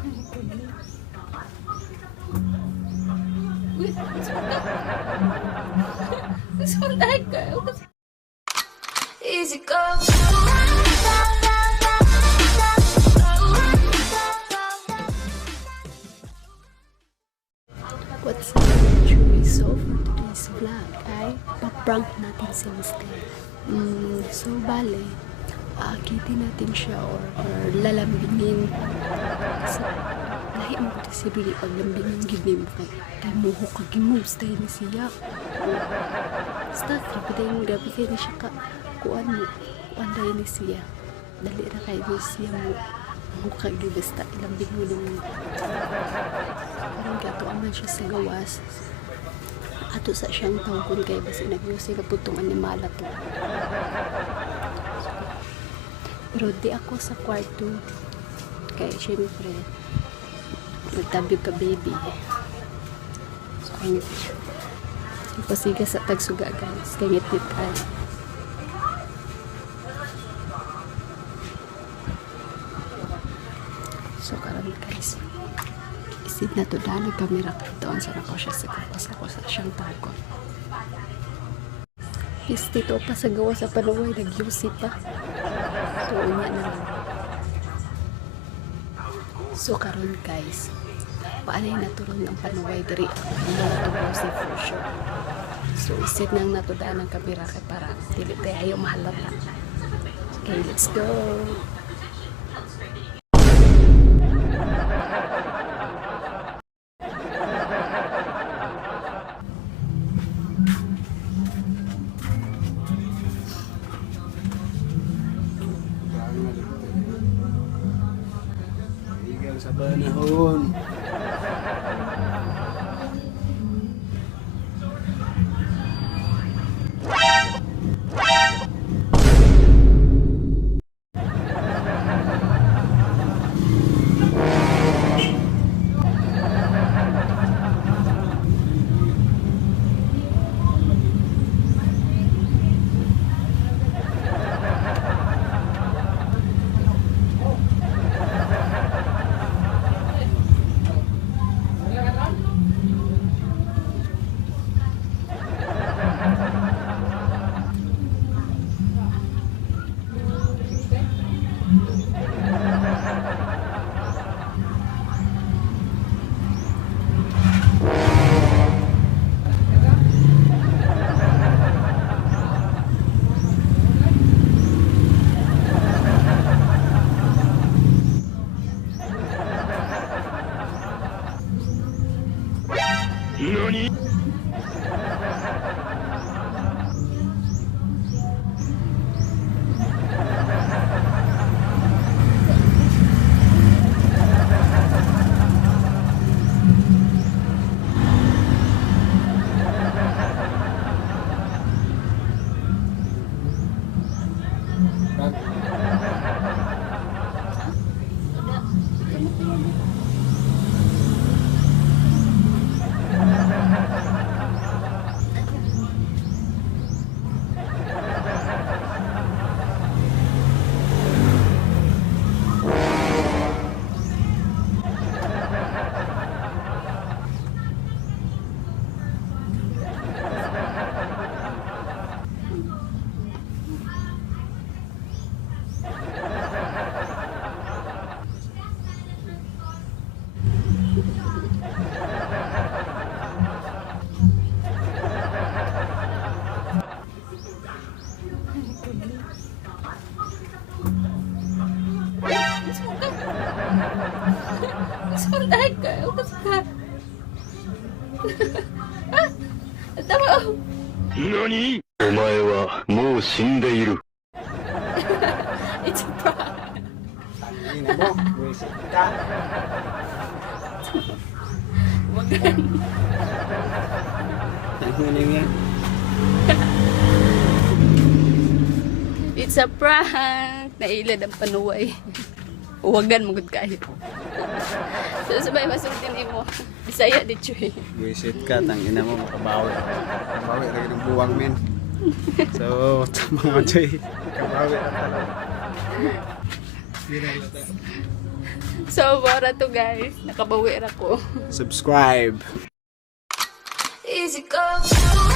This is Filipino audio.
Easy go. What's up, Chewy? So for today's vlog ay pa-prank natin si Mr. So bale, aakitin natin siya or lalambingin. Kasi lahi ang possible paglambingin gini mo kay muho ka gimoves tayo ni siya. Basta grabe kayo ni siya ka kuan tayo ni siya. Dali ra kayo ni siya mo mukha gyud basta ilambing mo nung parang gato aman siya sa gawas ato sa siyang tawgon kay basi nagyusi ka putong animala to. Pero di ako sa kwarto kay syempre nagtabi ka baby, so kangit siya pasiga sa tagsuga guys, kangit ay. So karon guys, isid na to dali kamera doon sa ako siya sa kapas ako sa siyang tawgon. Dito pa sa gawa sa panuway nagyusi pa. Tuon niya na lang. So karon guys, paanay naturon ang panuway diri ang si for sure. So isid nang natudaan ang kamera kay para dili tayo mahalata. Okay, let's go. Sa panahon. NANI?! Sunday ka, utas ka. Tama. NANI?! お前はもう死んでいる。 It's a prank. Tangina mo, buwisit ka. Wag ka. Ano yan? It's a prank. Nailad ang panuway. Uwagan mo gud kayo. So sabay masultin imo. Bisaya di chuy. Buwisit ka, tangina mo, makabawi. Makabawi lagi ng buwang men. So, mga choy, makabawi na talaga. So, bara to guys. Nakabawi ra ko. Subscribe. Easy go.